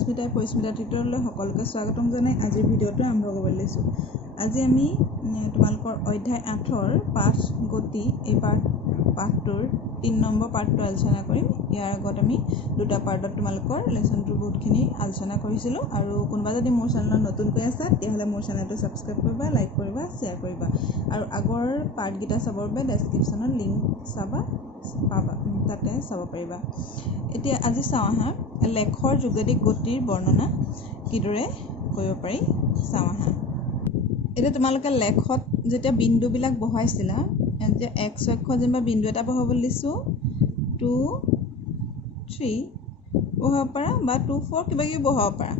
পৰিস্মিতা টিউটৰিয়েললৈ সকলোকে স্বাগতম জনাই আজিৰ ভিডিঅ'টো আৰম্ভ কৰিবলৈ লৈছোঁ। আজি আমি তোমালোকৰ অধ্যায় 8ৰ পাঠ গতি এই পাঠটোৰ 3 নম্বৰ পাঠটো আলোচনা কৰিম। ইয়াৰ আগত আমি দুটা পাৰ্টত তোমালোকৰ লেসনটো বহুতখিনি আলোচনা কৰিছিলোঁ আৰু কোনোবা যদি মোৰ চেনেলত নতুনকৈ আছে তেতিয়াহ'লে মোৰ চেনেলটো ছাবস্ক্ৰাইব কৰিবা, লাইক কৰিবা, শ্বেয়াৰ কৰিবা আৰু আগৰ পাৰ্টকেইটা চাবৰ বাবে ডেছক্ৰিপশ্যনত লিংক পাবা, তাতে চাব পাৰিবা। এতিয়া আজি চাওঁ আহা লেখৰ যোগেদি গতিৰ বৰ্ণনা কিদৰে কৰিব পাৰি চাওঁ আহা। এতিয়া তোমালোকে লেখত যেতিয়া বিন্দুবিলাক বহাইছিলা, এতিয়া x অক্ষত যেনিবা বিন্দু এটা বহাবলৈ দিছোঁ 2, 3 বহাব পাৰা বা 2, 4 কিবা কিবি বহাব পাৰা।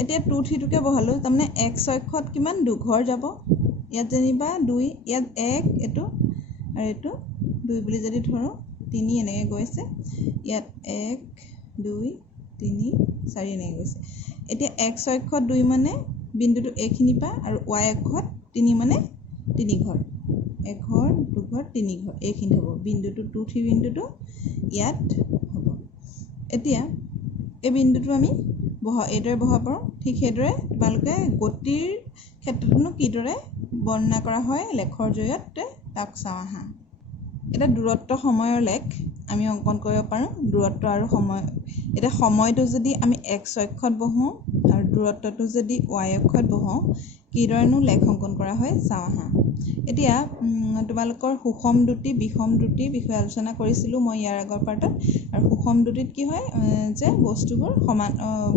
এতিয়া 2, 3টোকে বহালোঁ, তাৰমানে x অক্ষত কিমান দুঘৰ যাব। ইয়াত যেনিবা 2, ইয়াত 1 এইটো আৰু এইটো 2 বুলি যদি ধৰোঁ 3 এনেকৈ গৈছে, ইয়াত 1, 2, 3, 4 এনেকৈ গৈছে। এতিয়া x অক্ষত 2 মানে বিন্দুটো এইখিনি পা আৰু y অক্ষত 3 মানে 3 ঘৰ, 1 ঘৰ 2 ঘৰ 3 ঘৰ এইখিনি হ'ব বিন্দুটো 2, 3 বিন্দুটো ইয়াত হ'ব। এতিয়া এই বিন্দুটো আমি এইদৰে বহাব পাৰোঁ। ঠিক সেইদৰে তোমালোকে গতিৰ ক্ষেত্ৰতনো কিদৰে বৰ্ণনা কৰা হয় লেখৰ জৰিয়তে তাক চাওঁ আহা। এটা দূৰত্ব সময়ৰ লেখ আমি অংকন কৰিব পাৰোঁ। দূৰত্ব আৰু সময়, এতিয়া সময়টো যদি আমি x অক্ষত বহোঁ আৰু দূৰত্বটো যদি y অক্ষত বহোঁ কিদৰেনো লেখ অংকন কৰা হয় চাওঁ আহা। এতিয়া তোমালোকৰ সুষম দ্ৰুতি বিষম দ্ৰুতিৰ বিষয়ে আলোচনা কৰিছিলোঁ মই ইয়াৰ আগৰ পাৰ্টত। আৰু সুষম দ্ৰুতিত কি হয় যে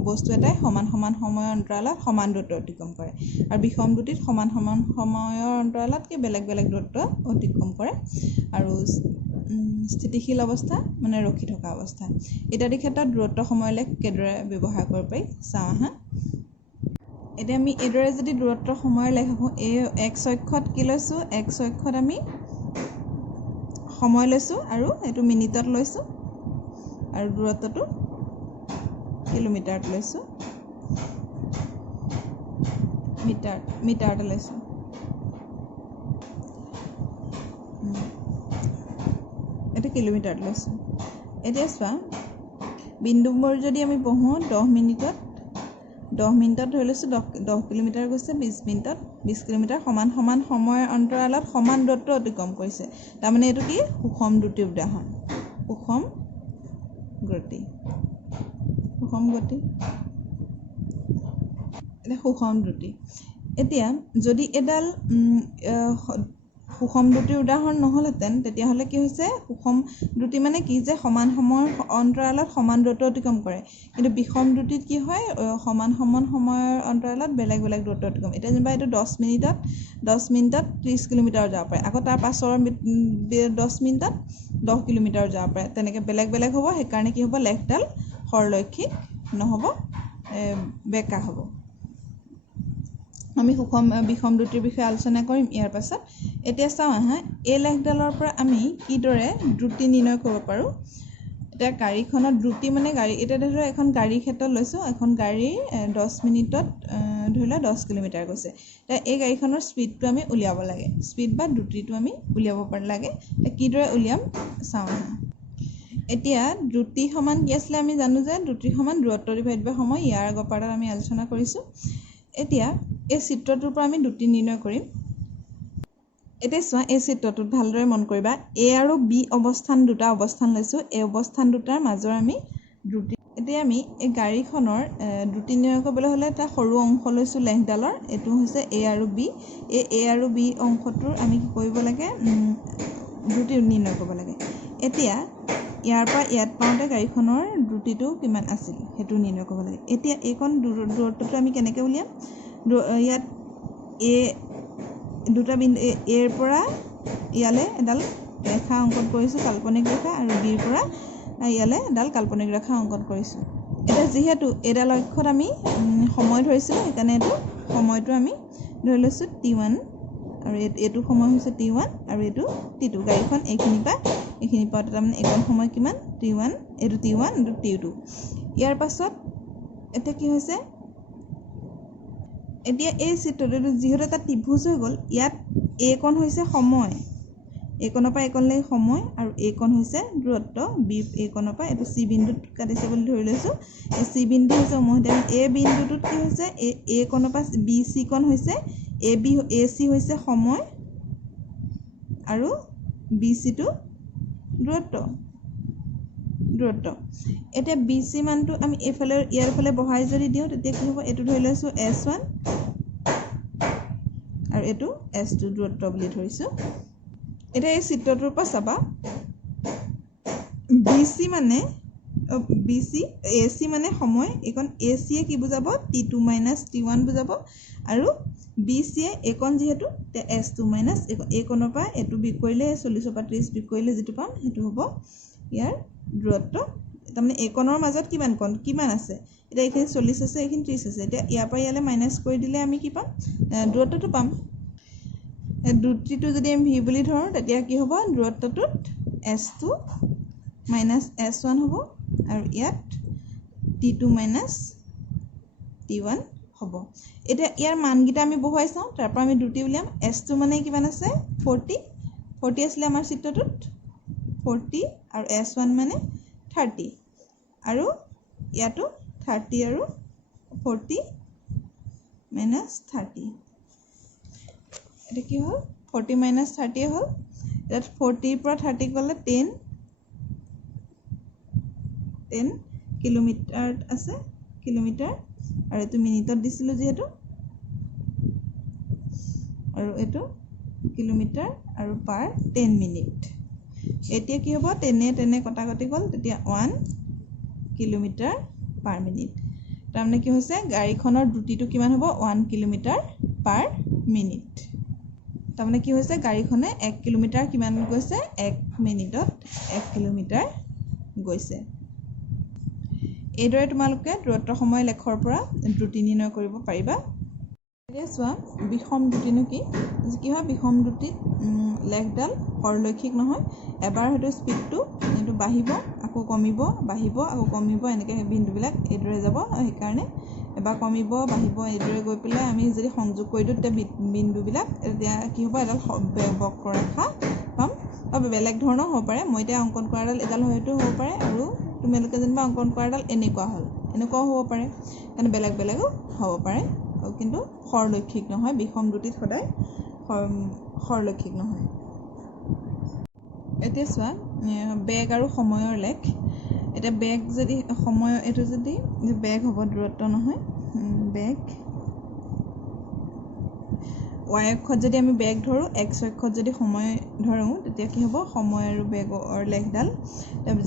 বস্তু এটাই সমান সময়ৰ অন্তৰালত সমান দূৰত্ব অতিক্ৰম কৰে আৰু বিষম দ্ৰুতিত সমান সময়ৰ অন্তৰালতকৈ বেলেগ দূৰত্ব অতিক্ৰম কৰে আৰু স্থিতিশীল অৱস্থা মানে ৰখি থকা অৱস্থা ইত্যাদি ক্ষেত্ৰত দূৰত্ব সময়ৰ লেখ কেদৰে ব্যৱহাৰ কৰিব পাৰি চাওঁ আহা। এতিয়া আমি এইদৰে যদি দূৰত্ব সময়ৰ লেখ আহোঁ, এই x অক্ষত কি লৈছোঁ, x অক্ষত আমি সময় লৈছোঁ আৰু এইটো মিনিটত লৈছোঁ আৰু দূৰত্বটো কিলোমিটাৰত লৈছোঁ, মিটাৰতে লৈছোঁ। এইটো কিলোমিটাৰত লৈছোঁ। এতিয়া চোৱা বিন্দুবোৰ যদি আমি বহোঁ 10 মিনিটত ধৰি লৈছোঁ 10 কিলোমিটাৰ গৈছে, 20 মিনিটত 20 কিলোমিটাৰ সমান সময়ৰ অন্তৰালত সমান দূৰত্ব অতিক্ৰম কৰিছে। তাৰমানে এইটো কি সুষম দ্ৰুতিৰ উদাহৰণ। সুষম গতি এতিয়া সুষম দ্ৰুতি। এতিয়া যদি এডাল সুষম দ্ৰুতিৰ উদাহৰণ নহ'লহেঁতেন তেতিয়াহ'লে কি হৈছে, সুষম দ্ৰুতি মানে কি যে সমান সময়ৰ অন্তৰালত সমান দূৰত্ব অতিক্ৰম কৰে, কিন্তু বিষম দ্ৰুতিত কি হয় সমান সময়ৰ অন্তৰালত বেলেগ দূৰত্ব অতিক্ৰম। এতিয়া যেনিবা এইটো 10 মিনিটত 30 কিলোমিটাৰ যাব পাৰে, আকৌ তাৰ পাছৰ 10 মিনিটত 10 কিলোমিটাৰ যাব পাৰে, তেনেকৈ বেলেগ হ'ব। সেইকাৰণে কি হ'ব লেখডাল সৰলৰৈখিক নহ'ব, বেঁকা হ'ব। আমি বিষম দ্ৰুতিৰ বিষয়ে আলোচনা কৰিম ইয়াৰ পাছত। এতিয়া চাওঁ আহা এই লেখডালৰ পৰা আমি কিদৰে দ্ৰুতি নিৰ্ণয় কৰিব পাৰোঁ। এতিয়া গাড়ীখনত দ্ৰুতি মানে এতিয়া ধৰি লওক এখন গাড়ীৰ ক্ষেত্ৰত লৈছোঁ, এখন গাড়ী 10 মিনিটত ধৰি লওক 10 কিলোমিটাৰ গৈছে। এতিয়া এই গাড়ীখনৰ স্পীডটো আমি উলিয়াব লাগে, স্পীড বা দ্ৰুতিটো আমি উলিয়াব লাগে। কিদৰে উলিয়াম চাওঁ আহা। এতিয়া দ্ৰুতি সমান কি আছিলে আমি জানো যে দ্ৰুতি সমান দূৰত্ব ডিভাইড বাই সময়, ইয়াৰ আগৰ পাৰ্টত আমি আলোচনা কৰিছোঁ। এতিয়া এই চিত্ৰটোৰ পৰা আমি দ্ৰুতি নিৰ্ণয় কৰিম। এতিয়া চোৱা এই চিত্ৰটোত ভালদৰে মন কৰিবা, A আৰু B দুটা অৱস্থান লৈছোঁ। এই অৱস্থান দুটাৰ মাজৰ আমি দ্ৰুতি। এতিয়া আমি এই গাড়ীখনৰ দ্ৰুতি নিৰ্ণয় কৰিবলৈ হ'লে এটা সৰু অংশ লৈছোঁ লেখডালৰ, এইটো হৈছে A আৰু B। এই A আৰু B অংশটোৰ আমি কি কৰিব লাগে, দ্ৰুতি নিৰ্ণয় কৰিব লাগে। এতিয়া ইয়াৰ পৰা ইয়াত পাওঁতে গাড়ীখনৰ দ্ৰুতিটো কিমান আছিল সেইটো নিৰ্ণয় কৰিব লাগে। এতিয়া এইকণ দূৰত্বটো আমি কেনেকৈ উলিয়াম, ইয়াত দুটা বিন্দু এৰ পৰা ইয়ালৈ এডাল ৰেখা অংকন কৰিছোঁ, কাল্পনিক ৰেখা, আৰু বিৰ পৰা ইয়ালৈ এডাল কাল্পনিক ৰেখা অংকন কৰিছোঁ। এতিয়া যিহেতু এইডাল অক্ষত আমি সময় ধৰিছিলোঁ, সেইকাৰণে এইটো সময়টো আমি ধৰি লৈছোঁ t1 আৰু এইটো সময় হৈছে t1 আৰু এইটো t2। গাড়ীখন এইখিনি পাওঁতে তাৰমানে এইকণ সময় কিমান t1, এইটো t1 এইটো t2। ইয়াৰ পাছত এতিয়া কি হৈছে, এতিয়া এই চিত্ৰটো যিহেতু এটা ত্ৰিভুজ হৈ গ'ল, ইয়াত এইকণ হৈছে সময় A কোণৰ পৰা A কোণলৈ সময় আৰু A কোণ হৈছে দূৰত্ব B A কোণৰ পৰা এইটো C বিন্দুত কাটিছে বুলি ধৰি লৈছোঁ এই C বিন্দু হৈছে উমৈহতীয়া A বিন্দুটোত কি হৈছে A কোণৰ পৰা BC কোণ হৈছে AC হৈছে সময় আৰু BC টো দূৰত্ব এতিয়া BC মানটো আমি এইফালে ইয়াৰ ফালে বহাই যদি দিওঁ তেতিয়া কি হ'ব এইটো ধৰি লৈছোঁ S1 আৰু এইটো S2 দূৰত্ব বুলি ধৰিছোঁ এতিয়া এই চিত্ৰটোৰ পৰা চাবা AC মানে সময় এইখন AC এ কি বুজাব T2 - T1 বুজাব আৰু BC এ এইখন যেহেতু S2 - এই কোণৰ পৰা এইটো বিয়োগ কৰিলে 40 পৰা 30 বিয়োগ কৰিলে যেটো পাম হেতু হ'ব ইয়াৰ দূৰত্ব তাৰমানে এই কোণৰ মাজত কিমান আছে এটা এইখিনি 40 আছে এইখিনি 30 আছে এটা ইয়াৰ পৰা ইয়ালে মাইনাস কৰি দিলে আমি কি পাম দূৰত্বটো পাম দূৰত্বটো যদি আমি v বুলি ধৰো তেতিয়া কি হ'ব দূৰত্বটোত s2 - s1 হ'ব আৰু ইয়াত t2 - t1 হ'ব এটা ইয়াৰ মানগিটা আমি বহুৱাই চাওঁ তাৰ পৰা আমি দুটি উলিয়াম s2 মানে কিমান আছে 40 আছিল আমাৰ চিত্ৰটোত 40 আৰু s1 মানে 30 আৰু ইয়াতো 30 আৰু 40 - 30 এটা কি হ'ল 40 - 30 হ'ল ইয়াত 40 পৰা 30 গলে 10 কিলোমিটাৰ আছে কিলোমিটাৰ আৰু এটো মিনিটত দিছিলো যেহেতু আৰু এটো কিলোমিটাৰ আৰু পাৰ 10 মিনিট এতিয়া কি হ'ব 10 কটাকটি গল তেতিয়া 1 কিলোমিটাৰ পাৰ মিনিট তাৰমানে কি হৈছে গাড়ীখনৰ দ্ৰুতিটো কিমান হ'ব 1 কিলোমিটাৰ পাৰ মিনিট তাৰমানে কি হৈছে গাড়ীখনে 1 কিলোমিটাৰ কিমান গৈছে 1 মিনিটত 1 কিলোমিটাৰ গৈছে এইদৰে তোমালোকে দূৰত্ব সময় লেখৰ পৰা দ্ৰুতি নিৰ্ণয় কৰিব পাৰিবা এতিয়া চোৱা বিষম দ্ৰুতিনো কি হয় বিষম দ্ৰুতিত লেখডাল সৰলৈখিক নহয় এবাৰ হয়তো স্পিডটো এটো বাঢ়িব আকৌ কমিব বাঢ়িব আকৌ কমিব এনেকৈ বিন্দুবিলাক এইদৰে যাব সেইকাৰণে এবাৰ কমিব বাঢ়িব এইদৰে গৈ পেলাই আমি যদি সংযোগ কৰি দিওঁ তেতিয়া বিন্দুবিলাক এতিয়া কি হ'ব এডাল বক্ৰৰেখা পাম বা বেলেগ ধৰণৰ হ'ব পাৰে মই এতিয়া অংকন কৰাডাল এডাল হয়তো হ'ব পাৰে আৰু তোমালোকে যেনিবা অংকন কৰাডাল এনেকুৱাও হ'ব পাৰে কাৰণ বেলেগো হ'ব পাৰে কিন্তু সৰলৈখিক নহয় বিষম দ্ৰুতিত সদায় সৰলৈখিক নহয় এতিয়া চোৱা বেগ আৰু সময়ৰ লেখ এটা বেগ যদি সময় এটো যদি বেগ হ'ব দূৰত্ব নহয় বেগ y অক্ষত যদি আমি বেগ ধৰো x অক্ষত যদি সময় ধৰো তেতিয়া কি হ'ব সময় আৰু বেগৰ লেখডাল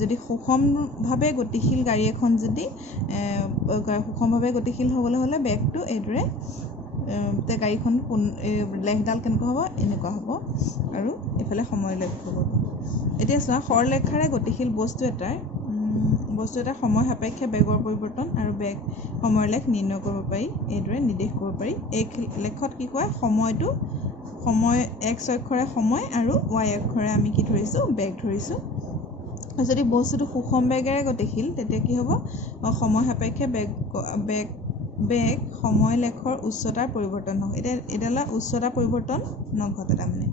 যদি সুষমভাৱে গতিশীল গাড়ী এখন যদি সুষমভাৱে গতিশীল হ'বলৈ হলে বেগটো এইদৰে তে গাড়ীখন লেখডাল কেনেকুৱা হ'ব এনেকুৱা হ'ব আৰু এফালে সময় লেখ হ'ব এতিয়া চোৱা সৰলৰেখাৰে গতিশীল বস্তু এটাৰ সময় সাপেক্ষে বেগৰ পৰিৱৰ্তন আৰু বেগ সময়ৰ লেখ নিৰ্ণয় কৰিব পাৰি এইদৰে নিৰ্দেশ কৰিব পাৰি এই লেখত কি কয় সময় x অক্ষৰে সময় আৰু y অক্ষৰে আমি কি ধৰিছো বেগ ধৰিছো যদি বস্তুটো সুষম বেগেৰে গতিশীল তেতিয়া কি হ'ব সময় সাপেক্ষে বেগ সময় লেখৰ উচ্চতাৰ পৰিৱৰ্তন নহয় এটা এডালা উচ্চতা পৰিৱৰ্তন নঘটে তাৰমানে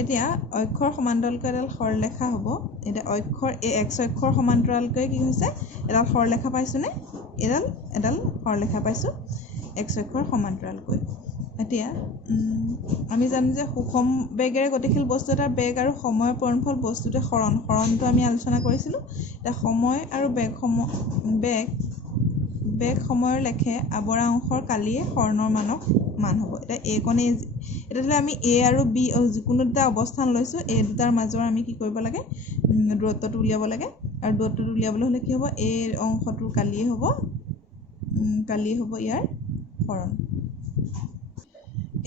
এতিয়া অক্ষৰ সমান্তৰালকৈ এডাল সৰলৰেখা হ'ব এটা অক্ষৰ এই x অক্ষৰ সমান্তৰালকৈ কি হৈছে এডাল সৰলৰেখা পাইছো নে এডাল সৰলৰেখা পাইছো x অক্ষৰ সমান্তৰালকৈ এতিয়া আমি জানো যে সুষম বেগেৰে গতিশীল বস্তু এটা বেগ আৰু সময়ৰ পৰণফল বস্তুতে হৰণটো আমি আলোচনা কৰিছিলো এটা সময় আৰু বেগ সময়ৰ লেখে আৱৰা অংশৰ কালিয়ে হৰণৰ মান হ'ব এটা a কোণে এটা আমি a আৰু b যিকোনো দুটা অৱস্থান লৈছো এই দুটাৰ মাজৰ আমি কি কৰিব লাগে দূৰত্বটো উলিয়াব লাগে আৰু দূৰত্বটো উলিয়াবলৈ হলে কি হ'ব a অংশটোৰ কালিয়ে হ'ব ইয়াৰ হৰণ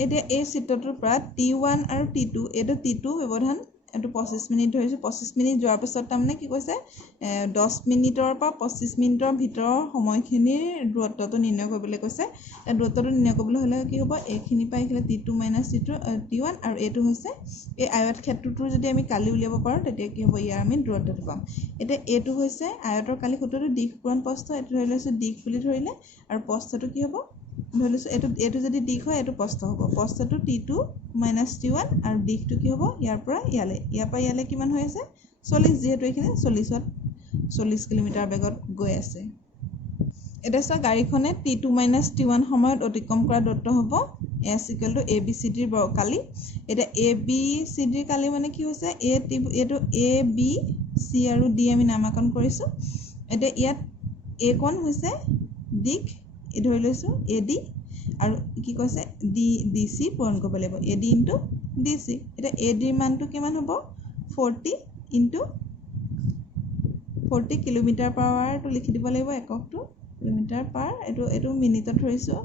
এতিয়া এই চিত্ৰটোৰ পৰা t1 আৰু t2 এইটো t2 ব্যৱধান এটো 25 মিনিট ধৰিছো 25 মিনিট যোৱাৰ পিছত তাৰমানে কি কৈছে 10 মিনিটৰ পৰা 25 মিনিটৰ ভিতৰৰ সময়খিনিৰ দূৰত্বটো নিৰ্ণয় কৰিবলৈ কৈছে দূৰত্বটো নিৰ্ণয় কৰিবলৈ হলে কি হ'ব এইখিনি পৰা এইখিনি t2 - t1 আৰু এইটো হৈছে এই আয়ত ক্ষেত্ৰটোৰ যদি আমি কালি উলিয়াব পাৰো তেতিয়া কি হ'ব ইয়াৰ আমি দূৰত্বটো পাম এতিয়া এইটো হৈছে আয়তৰ কালি সূত্ৰটো দিশ পূৰণ প্ৰস্থ এটো ধৰি লৈছো দিশ বুলি ধৰিলে আৰু প্ৰস্থটো কি হ'ব ধৰি লৈছোঁ এইটো যদি দিশ হয় এইটো প্ৰস্থ হ'ব প্ৰস্থটো T2 - T1 আৰু দিশটো কি হ'ব ইয়াৰ পৰা ইয়ালৈ কিমান হৈ আছে 40 যিহেতু এইখিনি 40 কিলোমিটাৰ বেগত গৈ আছে এতিয়া চোৱা গাড়ীখনে T2 - T1 সময়ত অতিক্ৰম কৰা দূৰত্ব হ'ব S = ABCD ৰ বৰ্গকালি এতিয়া ABCD ৰ কালি মানে কি হৈছে এইটো AB C আৰু D আমি নামাকৰণ কৰিছোঁ এতিয়া ইয়াত A কোণ হৈছে দিশ এই ধৰি লৈছোঁ AD আৰু কি কৈছে DC পূৰণ কৰিব লাগিব AD * DC এতিয়া AD ৰ মানটো কিমান হ'ব 40 কিলোমিটাৰ পাৰ আৱাৰটো লিখি দিব লাগিব এককটো কিলোমিটাৰ পাৰ এইটো মিনিটত ধৰিছোঁ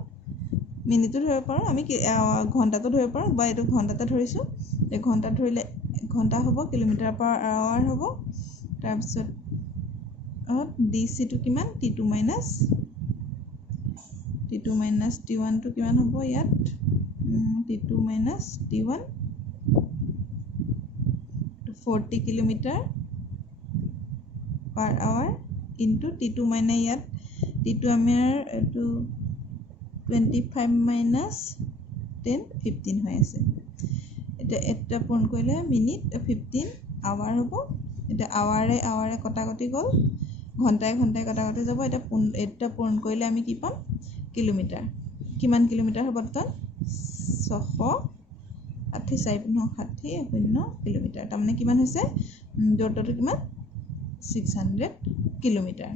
মিনিটো ধৰিব পাৰোঁ আমি ঘণ্টাটো ধৰিব পাৰোঁ বা এইটো ঘণ্টাতে ধৰিছোঁ এই ঘণ্টাত ধৰিলে ঘণ্টা হ'ব কিলোমিটাৰ পাৰ আৱাৰ হ'ব তাৰপিছত DCটো কিমান T2 - T1 টো কিমান হ'ব ইয়াত T2 - T1 40 kilometre per hour into T2 মানে ইয়াত T2 আমাৰ এইটো 25 - 10 15 হৈ আছে এতিয়া এটা পূৰণ কৰিলে মিনিট 15 আৱাৰ হ'ব এতিয়া আৱাৰে কটাকটি গ'ল ঘণ্টাই কটাকটি যাব এটা পূৰণ কৰিলে আমি কি পাম কিলোমিটাৰ কিমান কিলোমিটাৰ হ'ব তাত 660 কিলোমিটাৰ তাৰমানে কিমান হৈছে দূৰত্বটো কিমান 600 কিলোমিটাৰ